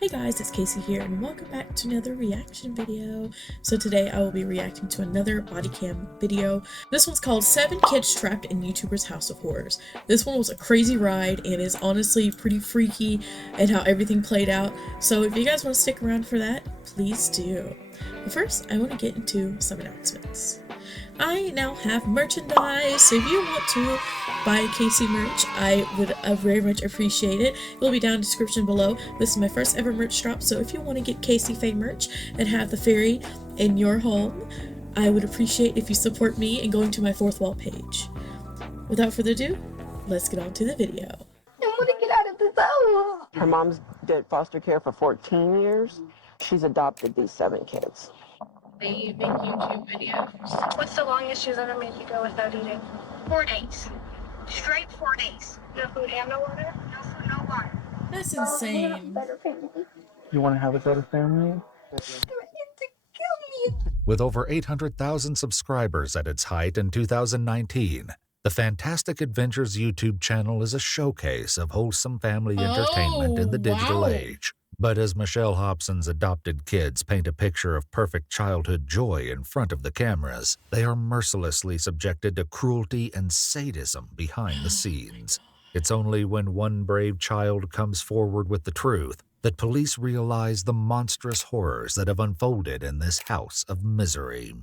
Hey guys, it's Kacy here and welcome back to another reaction video. So today I will be reacting to another body cam video. This one's called 7 Kids Trapped in YouTuber's House of Horrors. This one was a crazy ride and is honestly pretty freaky and how everything played out. So if you guys want to stick around for that, please do. But first, I want to get into some announcements. I now have merchandise, so if you want to buy Kacy merch, I would very much appreciate it. It will be down in the description below. This is my first ever merch drop, so if you want to get KacyFae merch and have the fairy in your home, I would appreciate if you support me in going to my 4th wall page. Without further ado, let's get on to the video. I want to get out of this house. Her mom's did foster care for 14 years. She's adopted these 7 kids. They make YouTube videos. What's the longest she's ever made you go without eating? 4 days. Straight 4 days. No food and no water? No food, no water. That's insane. You want to have a better family? With over 800,000 subscribers at its height in 2019, the Fantastic Adventures YouTube channel is a showcase of wholesome family entertainment in the digital age. But as Michelle Hobson's adopted kids paint a picture of perfect childhood joy in front of the cameras, they are mercilessly subjected to cruelty and sadism behind the scenes. It's only when one brave child comes forward with the truth that police realize the monstrous horrors that have unfolded in this house of misery.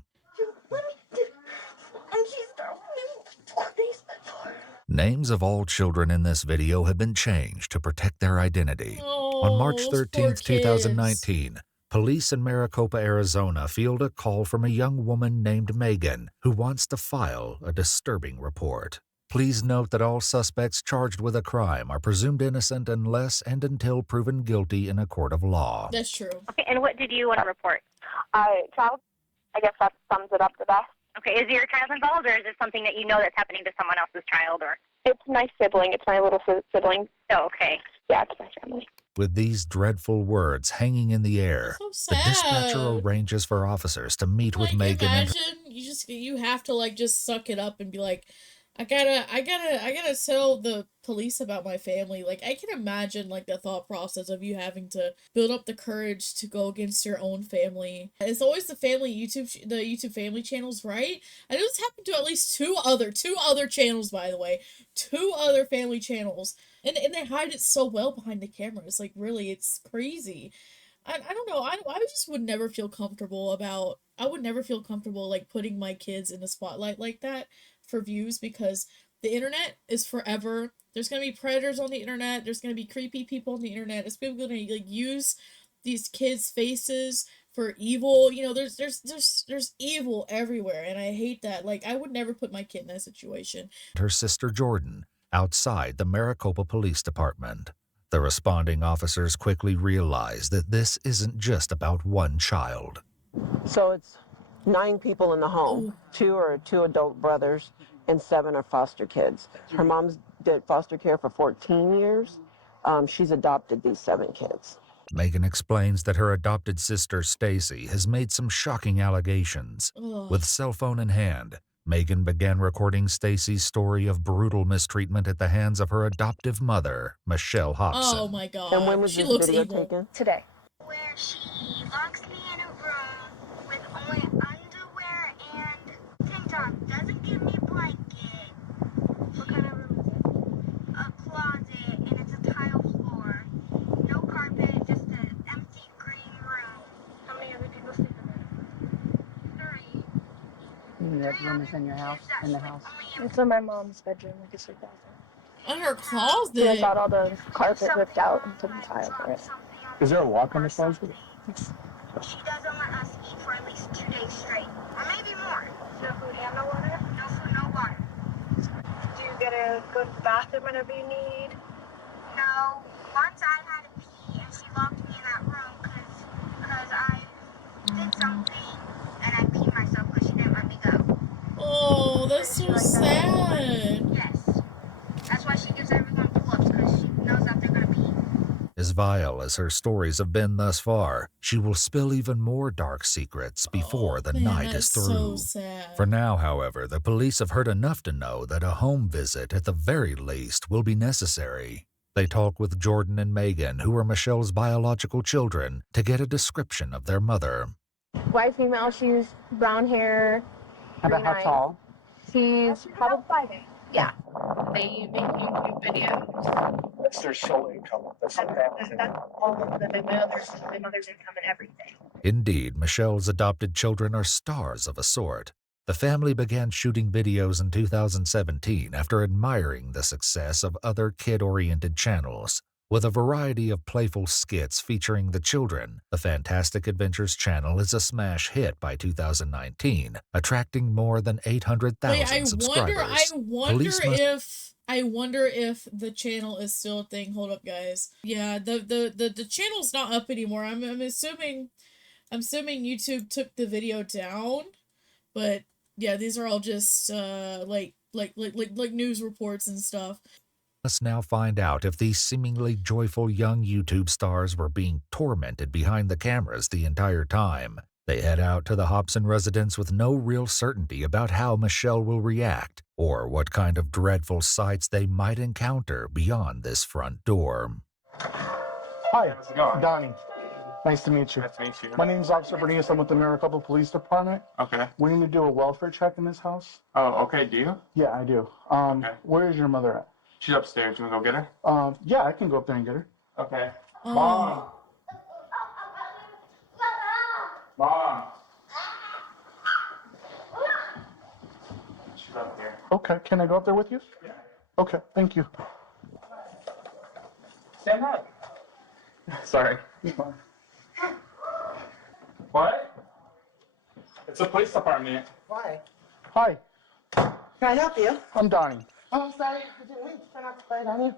Names of all children in this video have been changed to protect their identity. On March 13, 2019, police in Maricopa, Arizona field a call from a young woman named Megan who wants to file a disturbing report. Please note that all suspects charged with a crime are presumed innocent unless and until proven guilty in a court of law. That's true. Okay, and what did you want to report? Child. I guess that sums it up the best. Okay, is your child involved, or is it something that you know that's happening to someone else's child, or? It's my sibling. It's my little sibling. Oh, okay. Yeah, it's my family. With these dreadful words hanging in the air, So the sad. dispatcher arranges for officers to meet with Like, Megan and imagine you have to like just suck it up and be like, I gotta tell the police about my family. Like, I can imagine like the thought process of you having to build up the courage to go against your own family. It's always the YouTube family channels, right? I know this happened to at least two other channels, by the way, 2 other family channels, and they hide it so well behind the cameras. Like, really, it's crazy. I don't know. I just would never feel comfortable like putting my kids in the spotlight like that for views, because the internet is forever. There's gonna be predators on the internet. There's gonna be creepy people on the internet. There's people gonna like use these kids' faces for evil. You know, there's evil everywhere, and I hate that. Like, I would never put my kid in that situation. her sister Jordan outside the Maricopa Police Department. The responding officers quickly realize that this isn't just about one child. So it's 9 people in the home. 2 are 2 adult brothers and 7 are foster kids. Her mom's did foster care for 14 years. She's adopted these 7 kids. Megan explains that her adopted sister Stacy has made some shocking allegations. With cell phone in hand, Megan began recording Stacy's story of brutal mistreatment at the hands of her adoptive mother, Michelle Hobson. Oh my god. And when was she this looks video evil. taken? Today. Where she locks me in a room with only underwear and tank top. Doesn't give me a blanket. What kind of room is it? A closet, and it's a tile floor. No carpet, just an empty green room. How many other people sleep in there? 3. And that room is in your house, in the house. It's in my mom's bedroom. Like it's like that. On her closet. I got all the carpet ripped out and put in tile for it. Is there a lock on the closet? She doesn't let us eat for at least 2 days straight, or maybe more. No food and no water? No food, no water. Do you get a good bathroom whenever you need? No. Once I had to pee, and she locked me in that room because I did something, and I peed myself because she didn't let me go. Oh, that's so sad. Yes. That's why she gives everyone pull-ups, because she knows that they're going to pee. As vile as her stories have been thus far, she will spill even more dark secrets before the night is through. So sad. For now, however, the police have heard enough to know that a home visit, at the very least, will be necessary. They talk with Jordan and Megan, who are Michelle's biological children, to get a description of their mother. White female, she's brown hair, About how tall? She's probably 5'8". Yeah. They make YouTube videos. That's their sole income. That's their family's income. That's all of the mother's income and everything. Indeed, Michelle's adopted children are stars of a sort. The family began shooting videos in 2017 after admiring the success of other kid-oriented channels. With a variety of playful skits featuring the children, the Fantastic Adventures channel is a smash hit by 2019, attracting more than 800,000 subscribers. I wonder if the channel is still a thing. Hold up, guys. Yeah, the channel's not up anymore. I'm assuming YouTube took the video down, but yeah, these are all just like news reports and stuff. Let's now find out if these seemingly joyful young YouTube stars were being tormented behind the cameras the entire time. They head out to the Hobson residence with no real certainty about how Michelle will react or what kind of dreadful sights they might encounter beyond this front door. Hi, how's it going? Donnie. Nice to meet you. Nice to meet you. My name's Officer Bernice. I'm with the Maricopa Police Department. Okay. We need to do a welfare check in this house. Oh, okay. Do you? Yeah, I do. Okay. Where is your mother at? She's upstairs. You want to go get her? Yeah, I can go up there and get her. Okay. Mom. Mom. She's up there. Okay. Can I go up there with you? Yeah. Okay. Thank you. Stand up. Sorry. What? It's a police department. Why? Hi. Can I help you? I'm Donnie. Oh, I'm sorry. I didn't mean to turn off the light on you.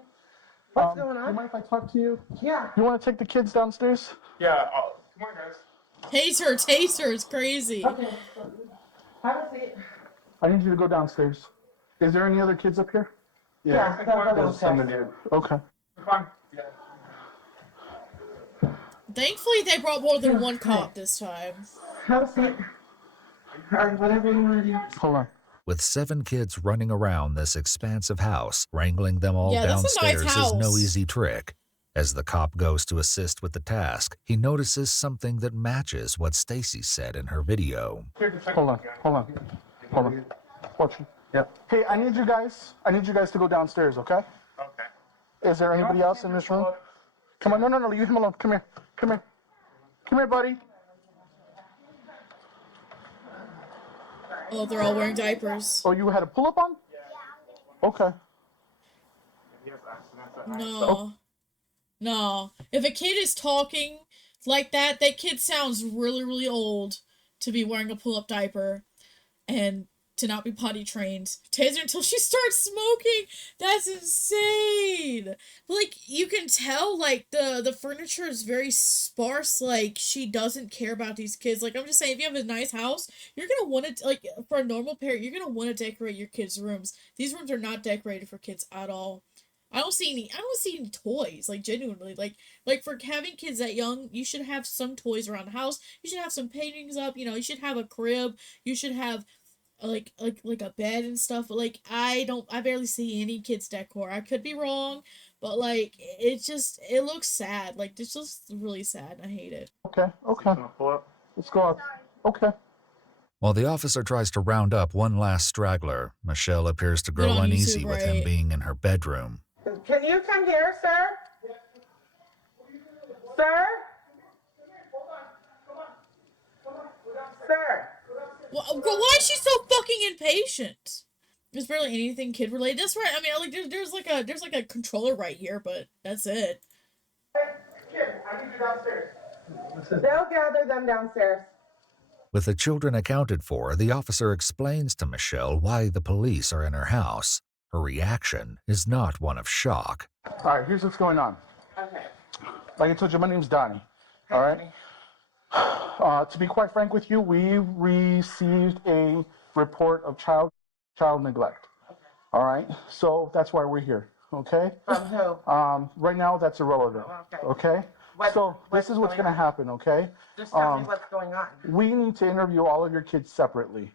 What's going Do you on? mind if I talk to you? Yeah. You want to take the kids downstairs? Yeah. Oh, come on, guys. Taser, it's crazy. Okay. Have a seat. I need you to go downstairs. Is there any other kids up here? Yeah, There's some of you. Okay. Come on. Yeah. Thankfully, they brought more than one cop this time. Have a seat. Or whatever you want to do. Hold on. With 7 kids running around this expansive house, wrangling them all Yeah, that's a nice downstairs is no house. easy trick. As the cop goes to assist with the task, he notices something that matches what Stacy said in her video. Hold on. Watch it. Yep. Hey, I need you guys to go downstairs, okay? Okay. Is there anybody else in this room? Come on, no, leave him alone. Come here, buddy. Oh, they're all wearing diapers. Oh, you had a pull-up on? Yeah. Okay. No. If a kid is talking like that kid sounds really, really old to be wearing a pull-up diaper and to not be potty trained. Taser until she starts smoking. That's insane. Like, you can tell, like, the furniture is very sparse. Like, she doesn't care about these kids. Like, I'm just saying, if you have a nice house, you're gonna want to, like, for a normal parent, you're gonna want to decorate your kids' rooms. These rooms are not decorated for kids at all. I don't see any toys, like, genuinely. Like for having kids that young, you should have some toys around the house. You should have some paintings up, you should have a crib. You should have like a bed and stuff. But like, I barely see any kids decor. I could be wrong, but like, it looks sad. Like, it's just really sad. I hate it. Okay. Let's go up. Okay. While the officer tries to round up one last straggler, Michelle appears to grow Good on uneasy YouTube, with him right? being in her bedroom. Can you come here, sir? Sir? Sir? Why is she so fucking impatient? There's barely anything kid related. That's right. I mean, like, there's like a controller right here, but that's it. Here, I need you downstairs. They'll gather them downstairs. With the children accounted for, the officer explains to Michelle why the police are in her house. Her reaction is not one of shock. All right, here's what's going on. Okay. Like I told you, my name's Donnie. All right? To be quite frank with you, we received a report of child neglect. Okay. All right? So that's why we're here. Okay? From who? Right now, that's irrelevant. Okay? This is what's going to happen, okay? Just tell me what's going on. We need to interview all of your kids separately.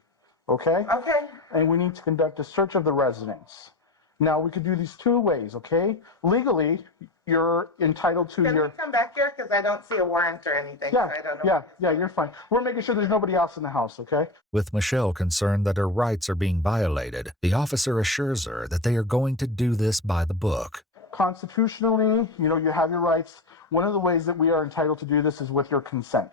Okay? Okay. And we need to conduct a search of the residence. Now, we could do these two ways, okay? Legally, you're entitled to Can your... we come back here? Because I don't see a warrant or anything. Yeah, so I don't know. yeah, you're fine. We're making sure there's nobody else in the house, okay? With Michelle concerned that her rights are being violated, the officer assures her that they are going to do this by the book. Constitutionally, you have your rights. One of the ways that we are entitled to do this is with your consent,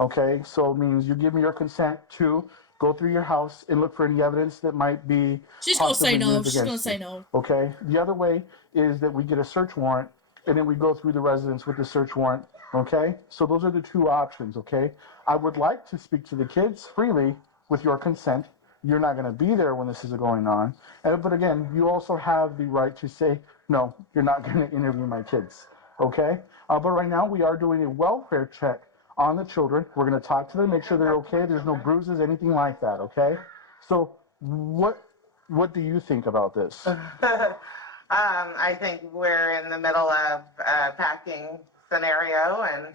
okay? So it means you give me your consent to go through your house and look for any evidence that might be She's gonna say possibly no. used She's gonna against say you, no. okay? The other way is that we get a search warrant and then we go through the residence with the search warrant, okay? So those are the two options, okay? I would like to speak to the kids freely with your consent. You're not going to be there when this is going on. But again, you also have the right to say, no, you're not going to interview my kids, okay? But right now we are doing a welfare check on the children. We're going to talk to them, make sure they're okay. There's no bruises, anything like that, okay? So what do you think about this? I think we're in the middle of a packing scenario, and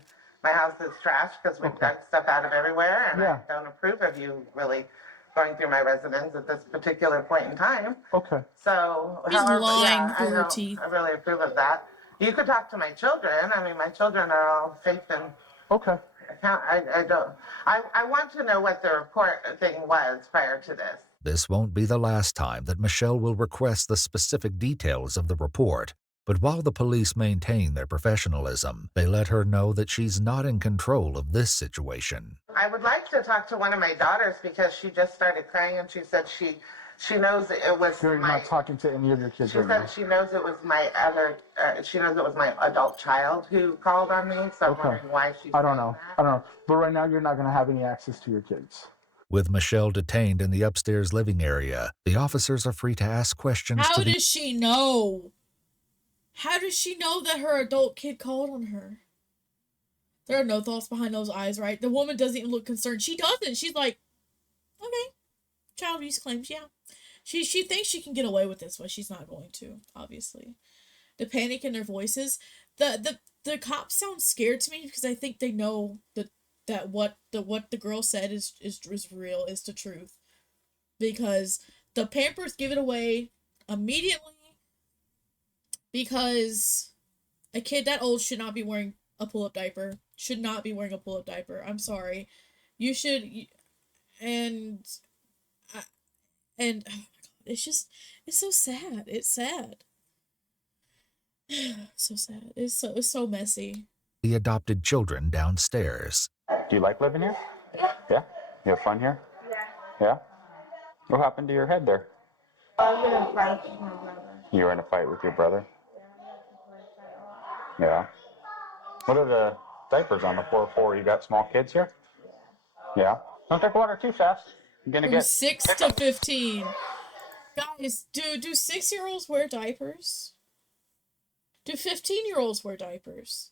my house is trashed because we've dug stuff out of everywhere, and I don't approve of you really going through my residence at this particular point in time. Okay. So, He's however, lying yeah, through her teeth. I really approve of that. You could talk to my children. I mean, my children are all safe and Okay. I want to know what the report thing was prior to this. This won't be the last time that Michelle will request the specific details of the report. But while the police maintain their professionalism, they let her know that she's not in control of this situation. I would like to talk to one of my daughters because she just started crying and she said she knows it was You're not talking to any of your kids right now. she knows it was my she knows it was my adult child who called on me, so I'm wondering why she's I don't know. But right now you're not going to have any access to your kids. With Michelle detained in the upstairs living area, the officers are free to ask questions How to the... does she know? How does she know that her adult kid called on her? There are no thoughts behind those eyes, right? The woman doesn't even look concerned. She doesn't. She's like, okay, child abuse claims, yeah. She thinks she can get away with this, but she's not going to, obviously. The panic in their voices. The cops sound scared to me because I think they know that what the girl said is real, is the truth. Because the Pampers give it away immediately. Because a kid that old should not be wearing a pull-up diaper. Should not be wearing a pull-up diaper. I'm sorry. You should... And oh my god, it's so sad. It's sad. So sad. It's so messy. The adopted children downstairs. Do you like living here? Yeah. You have fun here? Yeah. What happened to your head there? I was in a fight with my brother. You were in a fight with your brother? Yeah. What are the diapers on the floor? You got small kids here? Yeah. Don't drink water too fast. You're gonna From get 6 to 15. Guys, do 6-year-olds wear diapers? Do 15-year-olds wear diapers?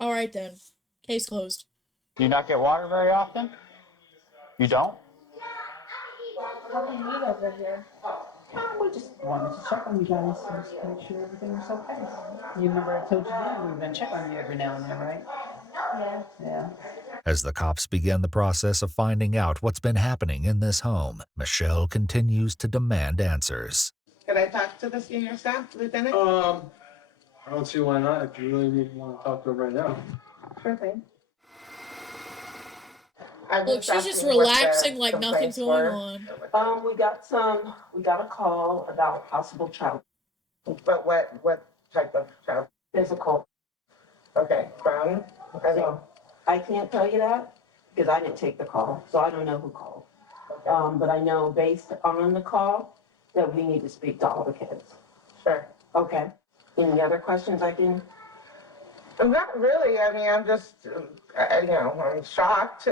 Alright then. Case closed. Do you not get water very often? You don't? What do you need over here? We just wanted to check on you guys and just make sure everything was okay. You remember I told you then we were going to check on you every now and then, right? Yeah. Yeah. As the cops begin the process of finding out what's been happening in this home, Michelle continues to demand answers. Can I talk to the senior staff, Lieutenant? I don't see why not, if you really want to talk to her right now. Sure thing. Look, she's just relaxing like nothing's going on. We got a call about possible child. But what type of child? Physical. Okay, from? So, I can't tell you that because I didn't take the call, so I don't know who called. Okay. But I know based on the call that we need to speak to all the kids. Sure. Okay. Any other questions I can? Not really. I mean, I'm just, I'm shocked.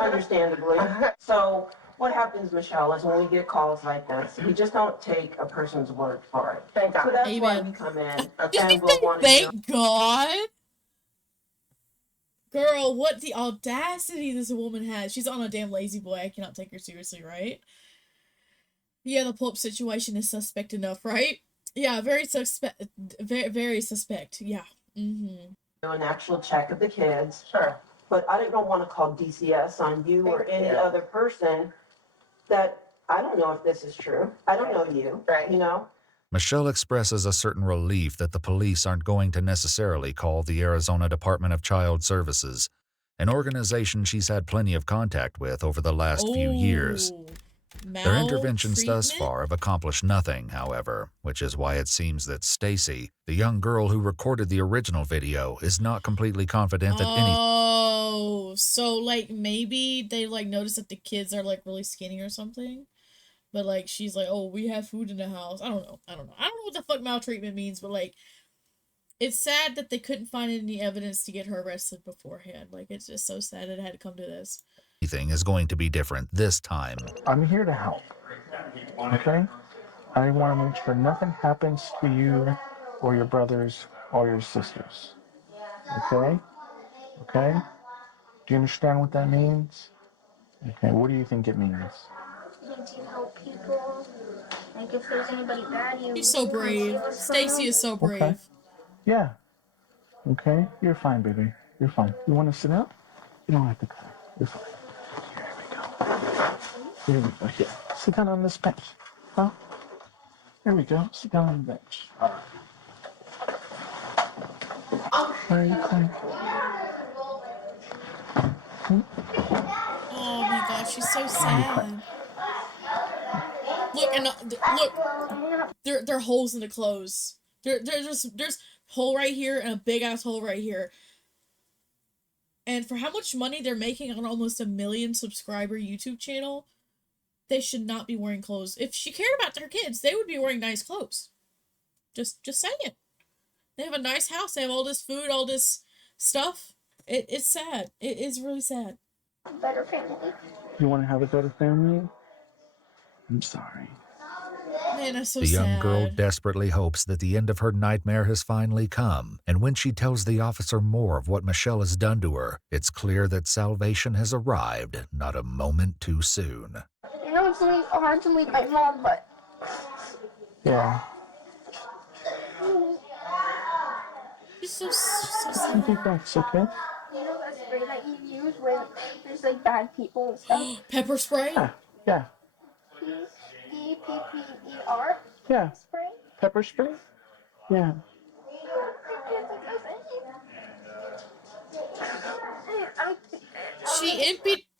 Understandably. So what happens, Michelle, is when we get calls like this, we just don't take a person's word for it. Thank God. So that's why Amen. we come in You and think we'll want to thank God? Girl, what the audacity this woman has. She's on a damn lazy boy. I cannot take her seriously, right? Yeah, the pull-up situation is suspect enough, right? Yeah, very suspect. Very suspect. Yeah. Mm-hmm. do an actual check of the kids. Sure. But I don't want to call DCS on you or any other person that I don't know if this is true. I don't know you, Right. you know? Michelle expresses a certain relief that the police aren't going to necessarily call the Arizona Department of Child Services, an organization she's had plenty of contact with over the last few years. Their interventions thus far have accomplished nothing, however, which is why it seems that Stacy, the young girl who recorded the original video, is not completely confident that anything. Oh, so like maybe they like notice that the kids are like really skinny or something. But like she's like, oh, we have food in the house. I don't know. I don't know what the fuck maltreatment means, but like it's sad that they couldn't find any evidence to get her arrested beforehand. Like it's just so sad that it had to come to this. Anything is going to be different this time. I'm here to help. Okay? I want to make sure nothing happens to you or your brothers or your sisters. Okay? Okay? Do you understand what that means? Okay, what do you think it means? It means you help people. Like if there's anybody bad, you. She's so brave. Stacy is so brave. Okay. Yeah. Okay, you're fine, baby. You're fine. You want to sit up? You don't have to cry. You're fine. Here we go. Here we go. Here. Sit down on this bench. Huh? Here we go. Sit down on the bench. All right. Why are you crying? Oh my god, she's so sad. Look, and look, there are holes in the clothes. There's hole right here and a big ass hole right here. And for how much money they're making on almost 1 million subscriber YouTube channel, they should not be wearing clothes. If she cared about their kids, they would be wearing nice clothes. Just saying. They have a nice house. They have all this food, all this stuff. It's sad. It is really sad. Better family. You want to have a better family? I'm sorry. Man, that's so The young sad. girl desperately hopes that the end of her nightmare has finally come, and when she tells the officer more of what Michelle has done to her, it's clear that salvation has arrived not a moment too soon. You know it's really hard to leave my mom, but. Yeah. She's so sad. I think that's okay. You know that spray that you use when there's like bad people and stuff? Pepper spray? Yeah. Pepper? Yeah. Spray? Pepper spray? Yeah.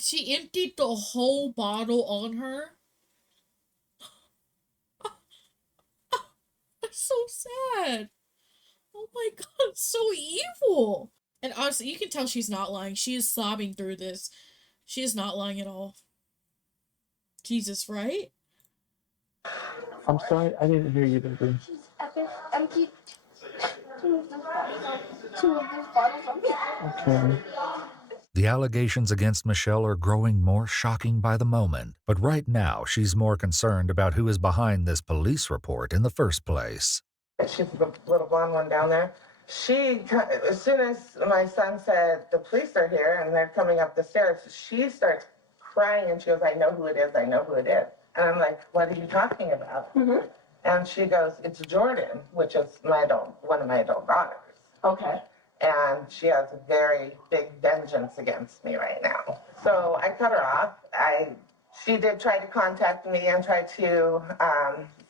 She emptied the whole bottle on her. That's so sad. Oh my god, it's so evil. And honestly, you can tell she's not lying. She is sobbing through this. She is not lying at all. Jesus, right? I'm sorry, I didn't hear you, baby. She's emptied two of those bottles on me. Okay. The allegations against Michelle are growing more shocking by the moment, but right now she's more concerned about who is behind this police report in the first place. She's the little blonde one down there. She, as soon as my son said, the police are here and they're coming up the stairs, she starts crying and she goes, I know who it is, I know who it is. And I'm like, what are you talking about? Mm-hmm. And she goes, it's Jordan, which is one of my adult daughters. Okay. And she has a very big vengeance against me right now. So I cut her off. She did try to contact me and try to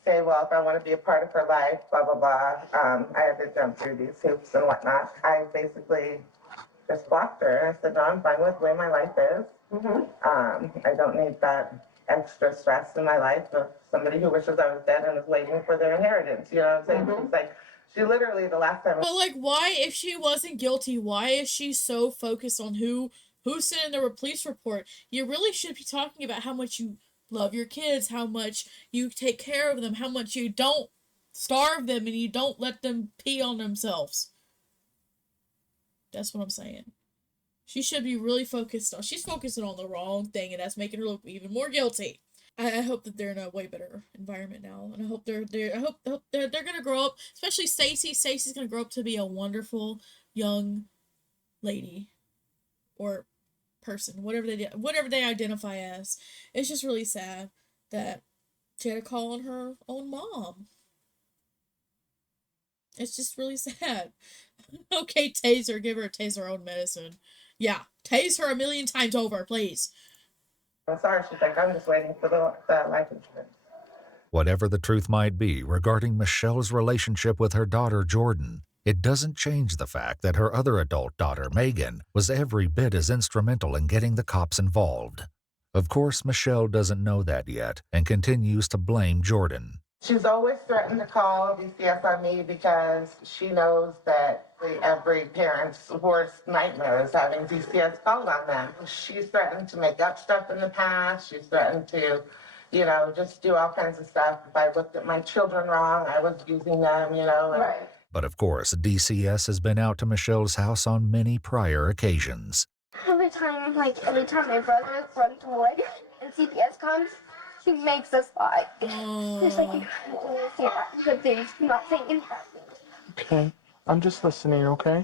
say, well, if I want to be a part of her life, blah, blah, blah. I had to jump through these hoops and whatnot. I basically just blocked her. I said, no, I'm fine with the way my life is. Mm-hmm. I don't need that extra stress in my life of somebody who wishes I was dead and is waiting for their inheritance. You know what I'm saying? Mm-hmm. It's like, she literally, the last time. But like, why, if she wasn't guilty, why is she so focused on who sent in the police report? You really should be talking about how much you love your kids, how much you take care of them, how much you don't starve them and you don't let them pee on themselves. That's what I'm saying. She should be really focused on, she's focusing on the wrong thing, and that's making her look even more guilty. I hope that they're in a way better environment now, and I hope they're gonna grow up. Especially Stacy. Stacy's gonna grow up to be a wonderful young lady or person, whatever they identify as. It's just really sad that she had to call on her own mom. It's just really sad. Okay, taser, give her a taser own medicine. Yeah, tase her 1,000,000 times over, please. I'm sorry. She's like, I'm just waiting for the life insurance. Whatever the truth might be regarding Michelle's relationship with her daughter Jordan, it doesn't change the fact that her other adult daughter, Megan, was every bit as instrumental in getting the cops involved. Of course, Michelle doesn't know that yet and continues to blame Jordan. She's always threatened to call DCS on me because she knows that every parent's worst nightmare is having DCS called on them. She's threatened to make up stuff in the past. She's threatened to, just do all kinds of stuff. If I looked at my children wrong, I was using them, Right. But of course, DCS has been out to Michelle's house on many prior occasions. Every time my brother runs away and CPS comes, he makes us lie. It's like you say good things, not saying anything. Okay, I'm just listening, okay?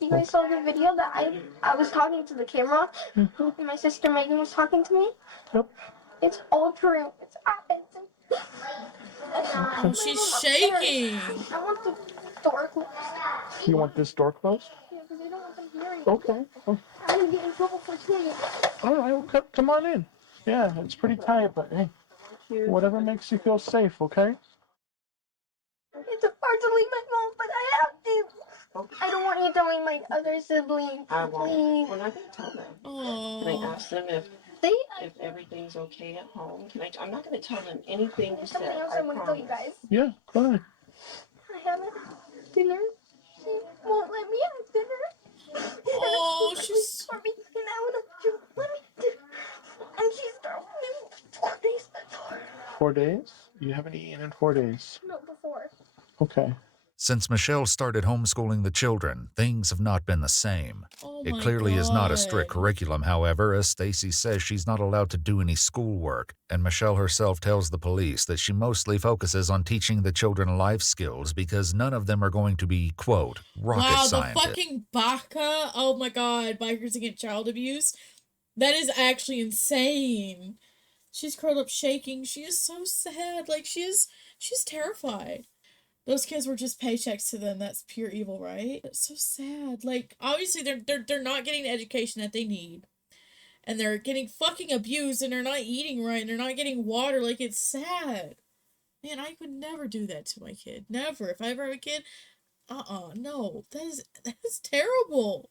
You guys saw the video that I was talking to the camera, and my sister Megan was talking to me? Yep. It's all true. It's happened. Oh, she's shaking. I want the door closed. You want this door closed? Yeah, because I don't want them hearing. Okay. I'm going to get in trouble for saying it. All right, well, come on in. Yeah, it's pretty tight, but hey, whatever makes you feel safe, okay? It's hard to leave my mom, but I have to. Okay. I don't want you telling my other siblings. I won't. Please. We're not going to tell them. Aww. Can I ask them if everything's okay at home? I'm not going to tell them anything you said. Something else I want to tell you guys. Yeah, go ahead. I haven't dinner. She won't let me have dinner. Oh, she's... For me, and I want to let me do. And she's starving me 4 days before. 4 days? You haven't eaten in 4 days. No, before. Okay. Since Michelle started homeschooling the children, things have not been the same. Oh It my clearly is not a God. strict curriculum, however, as Stacy says she's not allowed to do any schoolwork, and Michelle herself tells the police that she mostly focuses on teaching the children life skills because none of them are going to be, quote, rocket Wow, scientists. the fucking baka. Oh my God, Bikers Against Child Abuse. That is actually insane. She's curled up shaking. She is so sad. Like, she's terrified. Those kids were just paychecks to them. That's pure evil, right? It's so sad. Like, obviously they're not getting the education that they need. And they're getting fucking abused and they're not eating right and they're not getting water. Like, it's sad. Man, I would never do that to my kid. Never. If I ever have a kid, no. That is terrible.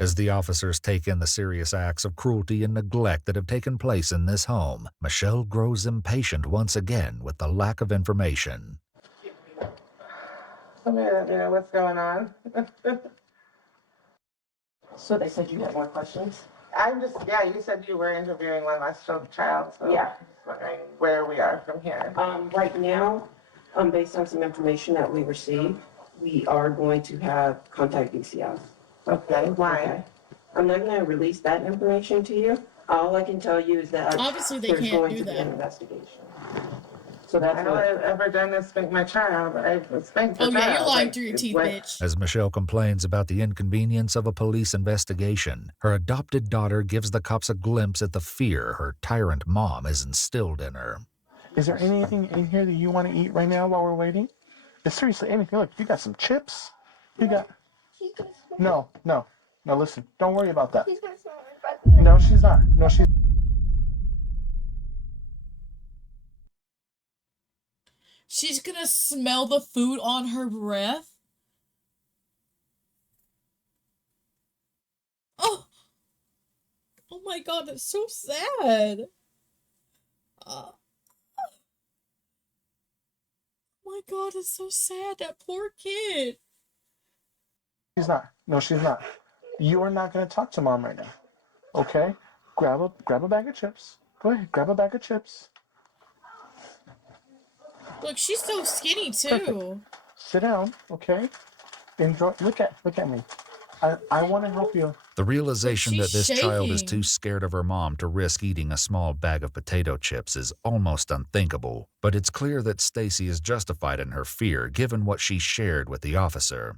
As the officers take in the serious acts of cruelty and neglect that have taken place in this home, Michelle grows impatient once again with the lack of information. What's going on? So they said you had more questions? You said you were interviewing one last child, so Yeah. I'm just wondering where we are from here. Right now, based on some information that we received, we are going to have contact DCS. Okay, why? Okay. I'm not going to release that information to you. All I can tell you is that Obviously, they there's can't going do to be that. an investigation. So that's I know what. I've ever done this spank my child. I've spanked the Oh, child. yeah, you're lying Like, through your it's teeth, like- bitch. As Michelle complains about the inconvenience of a police investigation, her adopted daughter gives the cops a glimpse at the fear her tyrant mom has instilled in her. Is there anything in here that you want to eat right now while we're waiting? Seriously, anything. Look, you got some chips. You got... No, listen. Don't worry about that. She's gonna smell my breath. No, she's not. No, she's... She's gonna smell the food on her breath? Oh! Oh my God, that's so sad. Oh my God, it's so sad. That poor kid. She's not. No, she's not. You are not going to talk to mom right now. Okay? Grab a bag of chips. Go ahead, grab a bag of chips. Look, she's so skinny too. Perfect. Sit down, okay? Enjoy. Look at me. I want to help you. The realization that She's this child is shaking. too scared of her mom to risk eating a small bag of potato chips is almost unthinkable, but it's clear that Stacy is justified in her fear given what she shared with the officer.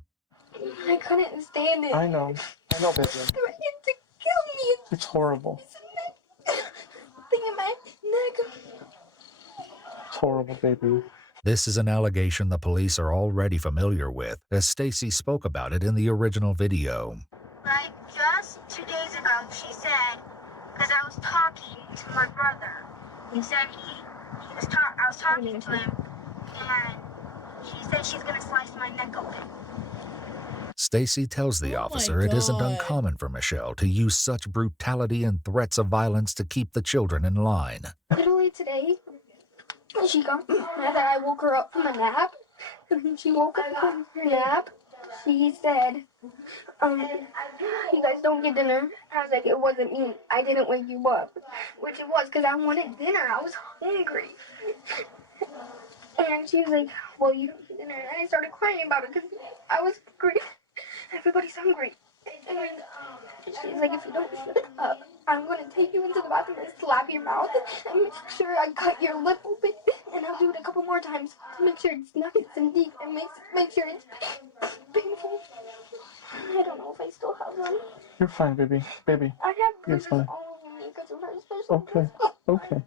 I couldn't stand it. I know, baby. They're trying to kill me. It's horrible. Thing in my neck. It's horrible, baby. This is an allegation the police are already familiar with, as Stacy spoke about it in the original video. Like just 2 days ago, she said, because I was talking to my brother. He said I was talking to him, and she said she's gonna slice my neck open. Stacy tells the officer it isn't uncommon for Michelle to use such brutality and threats of violence to keep the children in line. Literally today, she got mad that I woke her up from a nap. And when she woke up from her nap, she said, you guys don't get dinner. I was like, it wasn't me. I didn't wake you up. Which it was, because I wanted dinner. I was hungry. And she was like, well, you don't get dinner. And I started crying about it because I was hungry. Everybody's hungry. And she's like, if you don't shut up, I'm going to take you into the bathroom and slap your mouth and make sure I cut your lip open. And I'll do it a couple more times to make sure it's nice and deep and make sure it's painful. I don't know if I still have them. You're fine, baby. Baby. I have bruises all over me because of her, especially. Okay. Okay.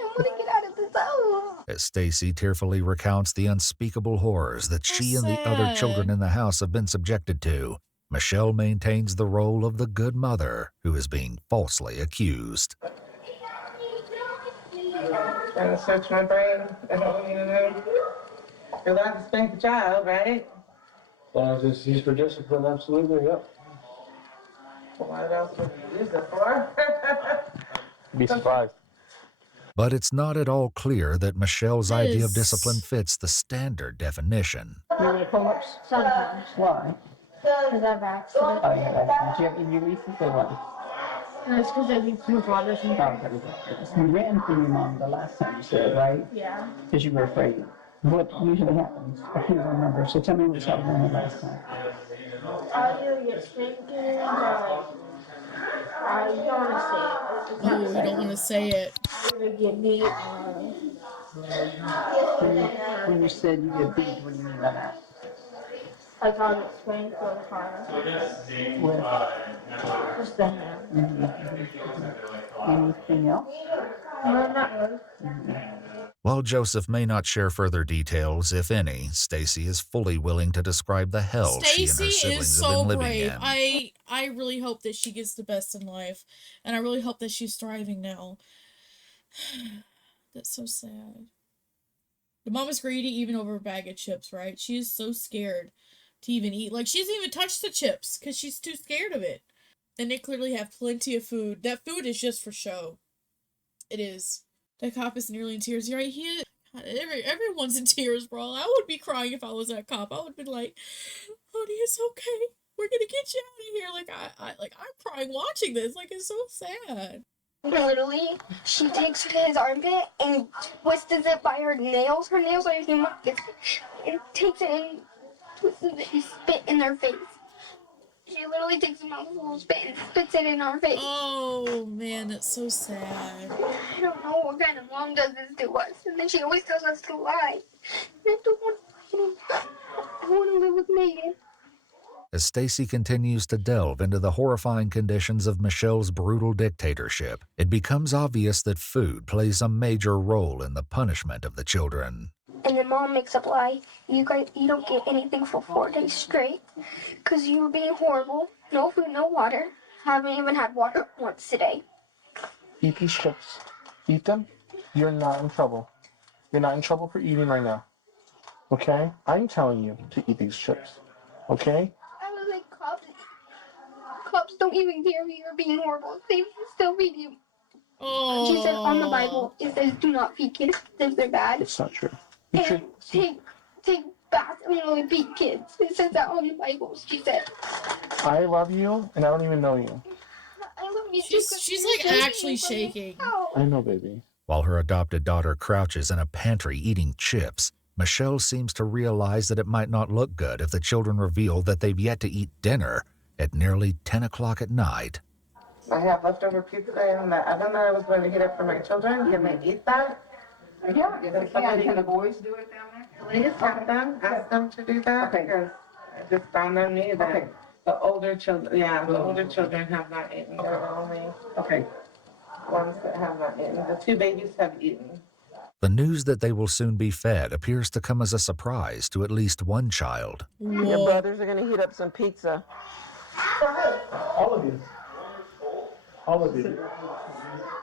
I want to get out of this house. As Stacy tearfully recounts the unspeakable horrors that she and the other children in the house have been subjected to, Michelle maintains the role of the good mother who is being falsely accused. Trying to search my brain. I don't even know. You're allowed to spank the child, right? Well, just use for discipline, absolutely, yep. What else would you use it for? Be surprised. But it's not at all clear that Michelle's idea of discipline fits the standard definition. You need pull-ups? Sometimes. Why? Because I've accident. Oh, you have accident. Do you have injury reasons or what? That's because I think my father's in You ran from your mom the last time you said, right? Yeah. Because you were afraid. What usually happens? I can't remember. So tell me what happened the last time. I either get spanked or I don't want to say it. Oh, you don't want to say it. I either get beat When you said you get beat, what do you mean by that? like I'll get spanked or hard. Just the hand. Anything else? No, not really. While Joseph may not share further details, if any, Stacy is fully willing to describe the hell she and her Stacy siblings is have so been living brave. in. I really hope that she gets the best in life, and I really hope that she's thriving now. That's so sad. The mom is greedy even over a bag of chips, right? She is so scared to even eat. Like, she doesn't even touch the chips because she's too scared of it. And they clearly have plenty of food. That food is just for show. It is. That cop is nearly in tears. You're right. Everyone's in tears, bro. I would be crying if I was that cop. I would be like, honey, it's okay. We're gonna get you out of here. I'm crying watching this. Like, it's so sad. Literally, she takes his armpit and twists it by her nails. Her nails are humongous. And takes it and twists it and spit in their face. She literally takes a mouthful of spit and spits it in our face. Oh, man, that's so sad. I don't know what kind of mom does this to us. And then she always tells us to lie. I don't want to live with Megan. As Stacy continues to delve into the horrifying conditions of Michelle's brutal dictatorship, it becomes obvious that food plays a major role in the punishment of the children. And then mom makes up lie. You don't get anything for 4 days straight because you were being horrible. No food, no water. Haven't even had water once today. Eat these chips. Eat them. You're not in trouble. You're not in trouble for eating right now. Okay? I'm telling you to eat these chips. Okay? I was like, cops don't even care if you're being horrible. They still feed you. Oh. She said on the Bible, it says do not feed kids if they're bad. It's not true. And take baths and really beat kids. It says that on the Bible, she said. I love you, and I don't even know you. I love you She's like actually shaking. I know, baby. While her adopted daughter crouches in a pantry eating chips, Michelle seems to realize that it might not look good if the children reveal that they've yet to eat dinner at nearly 10 o'clock at night. I have leftover pizza in the oven that I was going to heat up for my children. Can they eat that? Yeah, can the boys do it down there? Please ask them to do that, because it just dawned on me that the older children have not eaten. There are only ones that have not eaten. The 2 babies have eaten. The news that they will soon be fed appears to come as a surprise to at least one child. Your brothers are going to heat up some pizza. All of you.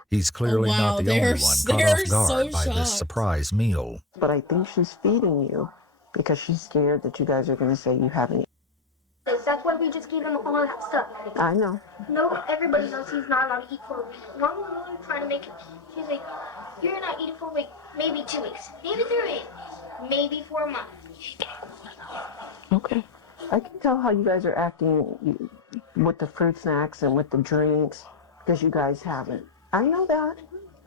He's clearly not the only one caught off guard by this surprise meal. But I think she's feeding you because she's scared that you guys are going to say you haven't. That's why we just gave him all that stuff. I know. No, everybody knows he's not allowed to eat for a week. Mom was really trying to make it. She's like, you're not eating for a week, maybe 2 weeks, maybe 3 weeks, maybe 4 months. Okay. I can tell how you guys are acting with the fruit snacks and with the drinks because you guys haven't. I know that.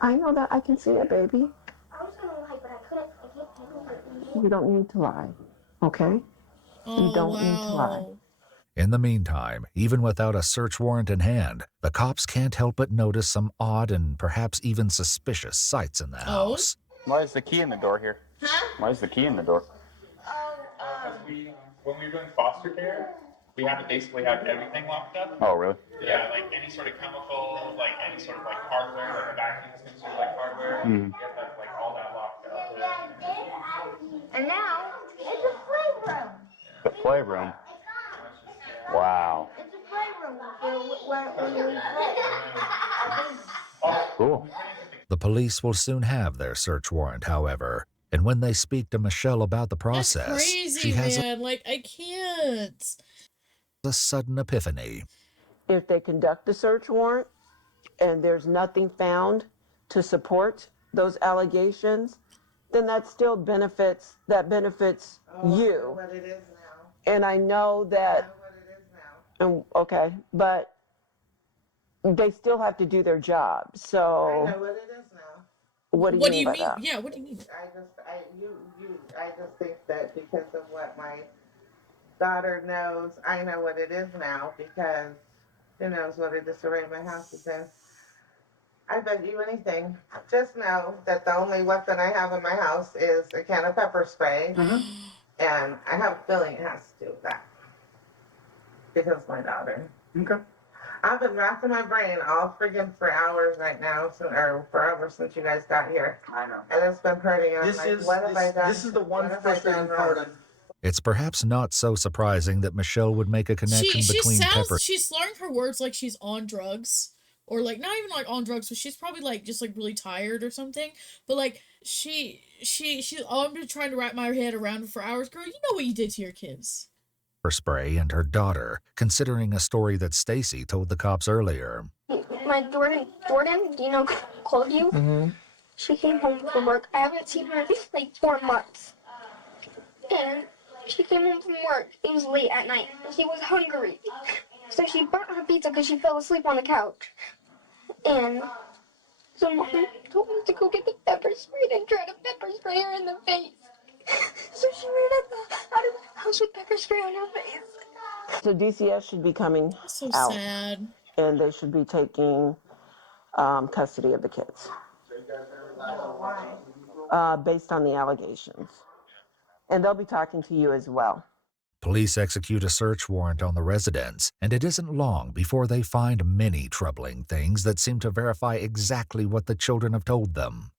I know that. I can see it, baby. I was going to lie, but I couldn't. I can't handle it. You don't need to lie, okay? You don't need to lie. In the meantime, even without a search warrant in hand, the cops can't help but notice some odd and perhaps even suspicious sights in the house. Why is the key in the door here? Huh? Why is the key in the door? When we were doing foster care, we had to basically have everything locked up. Oh, really? Yeah, like any sort of chemical, like any sort of like hardware, like a vacuum is considered like hardware. You have to have like all that locked up. And now, it's a playroom. The playroom. Wow. It's a playroom where we play. Cool. The police will soon have their search warrant, however, and when they speak to Michelle about the process, That's crazy, she has man. Like, I can't. a sudden epiphany. If they conduct the search warrant and there's nothing found to support those allegations, then that still benefits you. What it is now. And I know that, What it is now. okay, but they still have to do their job. I So know what it is now. what do you mean by that? Yeah, what do you mean? I just think that because of what my daughter knows, I know what it is now because she knows what a disarray my house is in. I bet you anything. Just know that the only weapon I have in my house is a can of pepper spray. And I have a feeling it has to do with that. Because my daughter. Okay. I've been racking my brain all friggin' for hours right now, or forever since you guys got here. I know. And it's been hurting. And I'm like, what have I done? This is the one What have I frustrating done part wrong? of. It's perhaps not so surprising that Michelle would make a connection between pepper. She's slurring her words like she's on drugs. Or like not even like on drugs, but she's probably like just like really tired or something. But like I've been trying to wrap my head around it for hours. Girl, you know what you did to your kids. Spray and her daughter, considering a story that Stacy told the cops earlier. My Jordan, do you know Claudia? Mm-hmm. She came home from work. I haven't seen her in like 4 months. And she came home from work. It was late at night. And she was hungry. So she burnt her pizza because she fell asleep on the couch. And so Mom told me to go get the pepper spray and try to pepper spray her in the face. So she ran out of the house with pepper spray on her face. So DCS should be coming So out. sad. And they should be taking custody of the kids. Based on the allegations. And they'll be talking to you as well. Police execute a search warrant on the residence, and it isn't long before they find many troubling things that seem to verify exactly what the children have told them.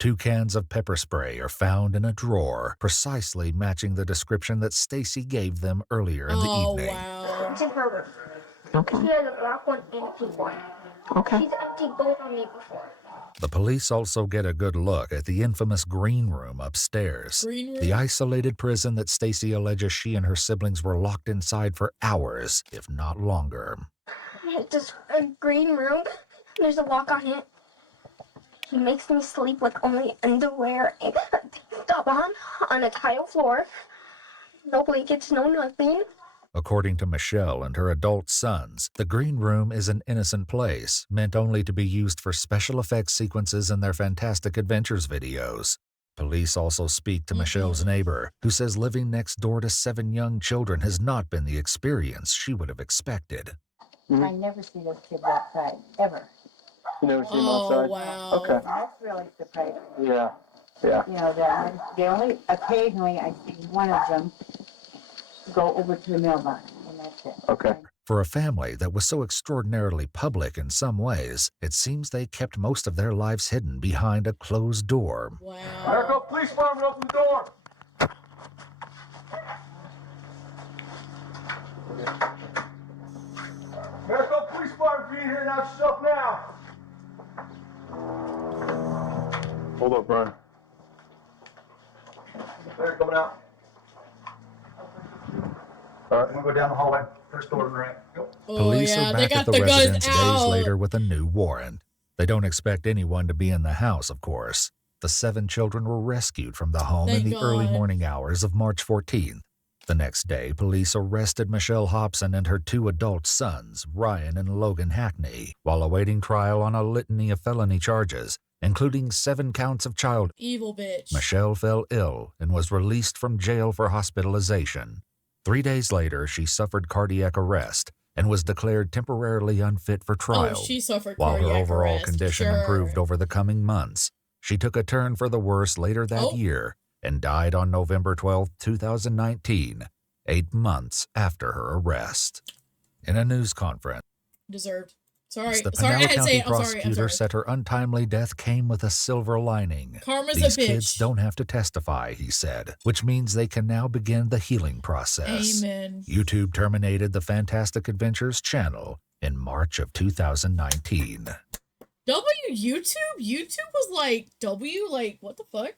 2 cans of pepper spray are found in a drawer, precisely matching the description that Stacy gave them earlier in the evening. Wow. It's in her room. Okay. She has a black one and a pink one. Okay. She's emptied both on me before. The police also get a good look at the infamous green room upstairs. Green room? The isolated prison that Stacy alleges she and her siblings were locked inside for hours, if not longer. It's just a green room. There's a lock on it. He makes me sleep with only underwear and a tank top on a tile floor. No blankets, no nothing. According to Michelle and her adult sons, the green room is an innocent place, meant only to be used for special effects sequences in their Fantastic Adventures videos. Police also speak to Michelle's neighbor, who says living next door to 7 young children has not been the experience she would have expected. I never see those kids outside, ever. You never see them outside? Wow. Okay. That's really surprising. Yeah. Yeah. You know, they only, occasionally I see one of them go over to the mailbox, and that's it. Okay. For a family that was so extraordinarily public in some ways, it seems they kept most of their lives hidden behind a closed door. Wow. Medical police department, open the door. Medical police department, for you here, knock yourself now. Hold up, Brian. They're coming out. All right, I'm gonna go down the hallway. First door to the right. Go. Police are back at the residence days later with a new warrant. They don't expect anyone to be in the house, of course. The 7 children were rescued from the home in the early morning hours of March 14th. The next day, police arrested Michelle Hobson and her 2 adult sons, Ryan and Logan Hackney, while awaiting trial on a litany of felony charges, including 7 counts of child. Evil bitch. Michelle fell ill and was released from jail for hospitalization. 3 days later, she suffered cardiac arrest and was declared temporarily unfit for trial. Oh, she suffered while her cardiac overall arrest. condition improved over the coming months. She took a turn for the worse later that year and died on November 12, 2019, 8 months after her arrest. In a news conference, Deserved. Sorry, the sorry, I Pinell had to County say it. I'm sorry. prosecutor said her untimely death came with a silver lining. Karma's These a bitch. kids don't have to testify, he said, which means they can now begin the healing process. Amen. YouTube terminated the Fantastic Adventures channel in March of 2019. YouTube? YouTube was like, like, what the fuck?